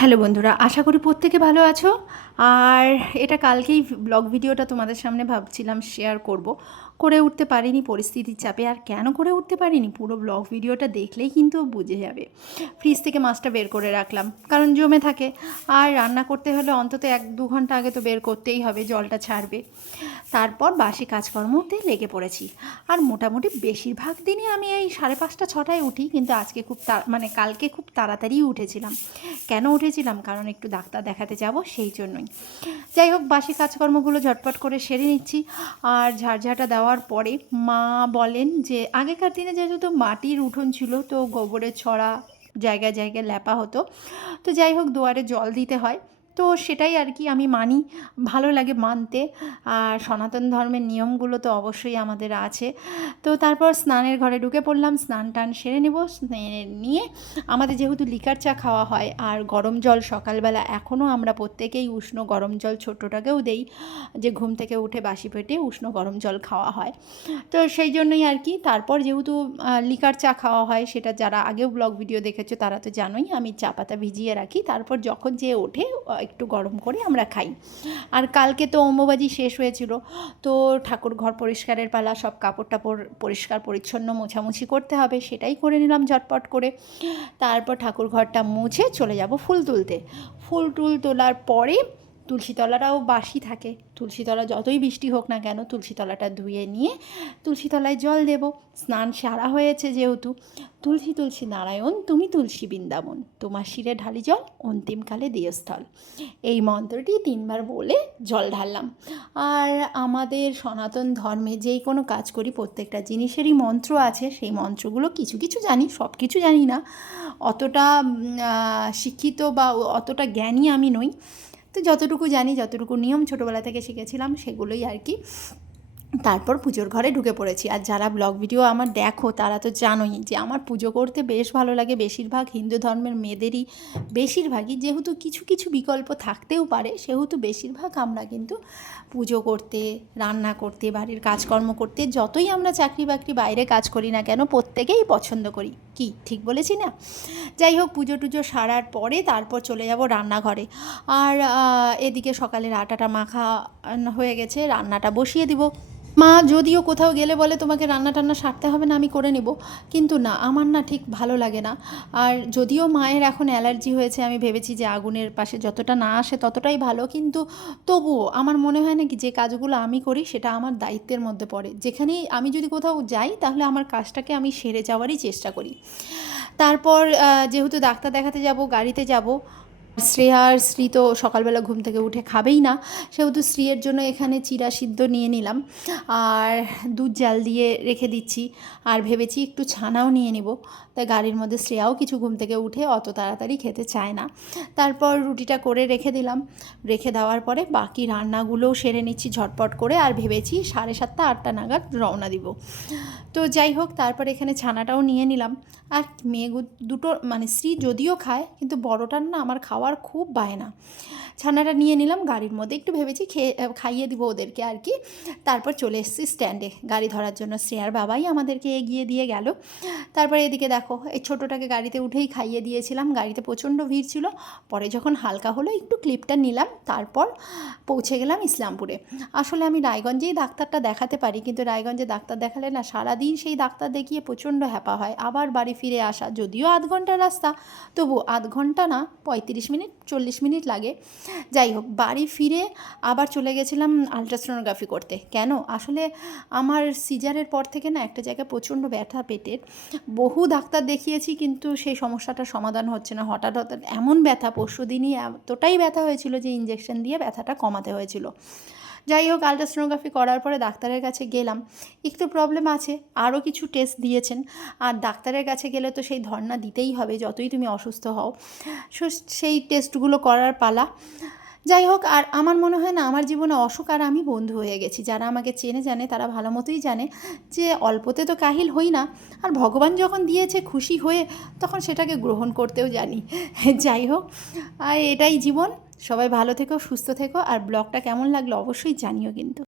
Hello বন্ধুরা, আশা করি প্রত্যেকে ভালো আছো। আর এটা কালকেই ব্লগ ভিডিওটা তোমাদের সামনে ভাবছিলাম শেয়ার করব, করে উঠতে পারিনি পরিস্থিতির চাপে। আর কেন করে উঠতে পারিনি পুরো ব্লগ ভিডিওটা দেখলেই কিন্তু বুঝে যাবে। ফ্রিজ থেকে মাছটা বের করে রাখলাম, কারণ জমে থাকে। আর রান্না করতে হলে অন্তত 1-2 ঘন্টা আগে তো বের করতেই হবে, জলটা ছাড়বে। তারপর বাসি কাজকর্মতে লেগে পড়েছি। আর মোটামুটি বেশিরভাগ দিনই আমি এই 5:30-6টায় উঠি, কিন্তু আজকে খুব কালকে খুব তাড়াতাড়ি উঠেছিলাম। কেন উঠেছিলাম? কারণ একটু ডাক্তার দেখাতে যাব, সেই জন্যই। যাই হোক, বাসি কাজকর্মগুলো ঝটপট করে সেরে নিচ্ছি। আর ঝাড়ঝাঁটা দেওয়ার পরে মা বলেন যে আগেকার দিনে যেহেতু মাটির উঠোন ছিল, তো গোবরের ছড়া জায়গায় জায়গায় লেপা হতো। তো যাই হোক, দুয়ারে জল দিতে হয়। তো সেটাই আর কি আমি মানি, ভালো লাগে মানতে। আর সনাতন ধর্মের নিয়মগুলো তো অবশ্যই আমাদের আছে। তো তারপর স্নানের ঘরে ঢুকে পড়লাম, স্নান টান সেরে নেব। নিয়ে আমাদের যেহেতু লিকার চা খাওয়া হয় আর গরম জল সকালবেলা এখনও আমরা প্রত্যেকেই উষ্ণ গরম জল ছোট্টটাকেও দেই, যে ঘুম থেকে উঠে বাসি পেটে উষ্ণ গরম জল খাওয়া হয়। তো সেই জন্যই আর কি। তারপর যেহেতু লিকার চা খাওয়া হয়, সেটা যারা আগেও ব্লগ ভিডিও দেখেছো তারা তো জানোই, আমি চা পাতা ভিজিয়ে রাখি, তারপর যখন যে ওঠে একটু গরম করে আমরা খাই। আর কালকে তো অম্বুবাচী শেষ হয়েছিল, তো ঠাকুর ঘর পরিষ্কারের পালা, সব কাপড় টাপড় পরিষ্কার পরিচ্ছন্ন মোছামুছি করতে হবে, সেটাই করে নিলাম ঝটপট করে। তারপর ঠাকুর ঘরটা মুছে চলে যাব ফুল তুলতে। ফুল টুল তোলার পরে তুলসীতলাটাও বাসি থাকে, তুলসীতলা যতই বৃষ্টি হোক না কেন তুলসীতলাটা ধুয়ে নিয়ে তুলসীতলায় জল দেব। স্নান সারা হয়েছে যেহেতু। তুলসী তুলসী নারায়ণ, তুমি তুলসী বৃন্দাবন, তোমার শিরে ঢালি জল, অন্তিমকালে দিয়স্থল। এই মন্ত্রটি 3বার বলে জল ঢাললাম। আর আমাদের সনাতন ধর্মে যেই কোনো কাজ করি প্রত্যেকটা জিনিসেরই মন্ত্র আছে, সেই মন্ত্রগুলো কিছু কিছু জানি, সব কিছু জানি না। অতটা শিক্ষিত বা অতটা জ্ঞানী আমি নই। তো যতটুকু জানি, যতটুকু নিয়ম ছোটোবেলা থেকে শিখেছিলাম, সেগুলোই আর কি। তারপর পুজোর ঘরে ঢুকে পড়েছি। আর যারা ব্লগ ভিডিও আমার দেখো তারা তো জানোই যে আমার পুজো করতে বেশ ভালো লাগে। বেশিরভাগ হিন্দু ধর্মের মেয়েদেরই, বেশিরভাগই, যেহেতু কিছু কিছু বিকল্প থাকতেও পারে, সেহেতু বেশিরভাগ আমরা কিন্তু পুজো করতে, রান্না করতে, বাড়ির কাজকর্ম করতে, যতই আমরা চাকরি বাকরি বাইরে কাজ করি না কেন, প্রত্যেকেই পছন্দ করি। কি ঠিক বলেছি না? যাই হোক, পুজো টুজো সারার পরে তারপর চলে যাব রান্নাঘরে। আর এদিকে সকালের আটাটা মাখা হয়ে গেছে, রান্নাটা বসিয়ে দিব। মা যদিও কোথাও গেলে বলে তোমাকে রান্না টান্না সারতে হবে না, আমি করে নেব, কিন্তু না, আমার না ঠিক ভালো লাগে না। আর যদিও মায়ের এখন অ্যালার্জি হয়েছে, আমি ভেবেছি যে আগুনের পাশে যতটা না আসে ততটাই ভালো, কিন্তু তবুও আমার মনে হয় না কি যে কাজগুলো আমি করি সেটা আমার দায়িত্বের মধ্যে পড়ে। যেখানেই আমি যদি কোথাও যাই তাহলে আমার কাজটাকে আমি সেরে যাওয়ারই চেষ্টা করি। তারপর যেহেতু ডাক্তার দেখাতে যাব, গাড়িতে যাব, শ্রেয়া আর শ্রী তো সকালবেলা ঘুম থেকে উঠে খাবেই না, সেহেতু শ্রীয়ের জন্য এখানে চিড়া সিদ্ধ নিয়ে নিলাম আর দুধ জাল দিয়ে রেখে দিচ্ছি। আর ভেবেছি একটু ছানাও নিয়ে নেব। তাই গাড়ির মধ্যে শ্রেয়াও কিছু ঘুম থেকে উঠে অত তাড়াতাড়ি খেতে চায় না। তারপর রুটিটা করে রেখে দিলাম। রেখে দেওয়ার পরে বাকি রান্নাগুলোও সেরে নিচ্ছি ঝটপট করে। আর ভেবেছি 7:30-8টা নাগাদ রওনা দিব। তো যাই হোক, তারপর এখানে ছানাটাও নিয়ে নিলাম। আর মেয়ে দুটো মানে শ্রী যদিও খায়, কিন্তু বড়টার না আমার খাওয়ার খুব বায়না। ছানাটা নিয়ে নিলাম গাড়ির মধ্যে, একটু ভেবেছি খাইয়ে দিব ওদেরকে আর কি। তারপর চলে এসেছি স্ট্যান্ডে গাড়ি ধরার জন্য। শ্রেয়ার বাবাই আমাদেরকে এগিয়ে দিয়ে গেল। তারপরে এদিকে দেখো, এই ছোটোটাকে গাড়িতে উঠেই খাইয়ে দিয়েছিলাম, গাড়িতে প্রচণ্ড ভিড় ছিল। পরে যখন হালকা হলো একটু ক্লিপটা নিলাম, তারপর পৌঁছে গেলাম ইসলামপুরে। আসলে আমি রায়গঞ্জেই ডাক্তারটা দেখাতে পারি, কিন্তু রায়গঞ্জে ডাক্তার দেখালে না সারাদিন সেই ডাক্তার দেখিয়ে প্রচণ্ড হ্যাপা হয়। আবার বাড়ি ফিরে আসা, যদিও 0.5 ঘন্টার রাস্তা, তবু 0.5 ঘন্টা না, 35 মিনিট 40 মিনিট লাগে। যাই হোক, বাড়ি ফিরে আবার চলে গেছিলাম আলট্রাসোনোগ্রাফি করতে। কেন? আসলে আমার সিজারের পর থেকে না একটা জায়গায় প্রচণ্ড ব্যথা পেটের। বহু ডাক্তার দেখিয়েছি, কিন্তু সেই সমস্যাটার সমাধান হচ্ছে না। হঠাৎ হঠাৎ এমন ব্যথা, পরশুদিনই এতটাই ব্যথা হয়েছিল যে ইঞ্জেকশন দিয়ে ব্যথাটা কমাতে হয়েছিল। যাই হোক, আলট্রাসোনোগ্রাফি করার পরে ডাক্তারের কাছে গেলাম। একটু প্রবলেম আছে, আরও কিছু টেস্ট দিয়েছেন। আর ডাক্তারের কাছে গেলে তো সেই ধর্ণা দিতেই হবে যতই তুমি অসুস্থ হও। সেই টেস্টগুলো করার পালা। যাই হোক, আর আমার মনে হয় না আমার জীবনে অসুখ আর আমি বন্ধু হয়ে গেছি। যারা আমাকে চেনে জানে, তারা ভালো মতোই জানে যে অল্পতে তো কাহিল হই না। আর ভগবান যখন দিয়েছে খুশি হয়ে তখন সেটাকে গ্রহণ করতেও জানি। যাই হোক, আর এটাই জীবন। সবাই ভালো থেকো, সুস্থ থেকো। আর ব্লগটা কেমন লাগলো অবশ্যই জানিও কিন্তু।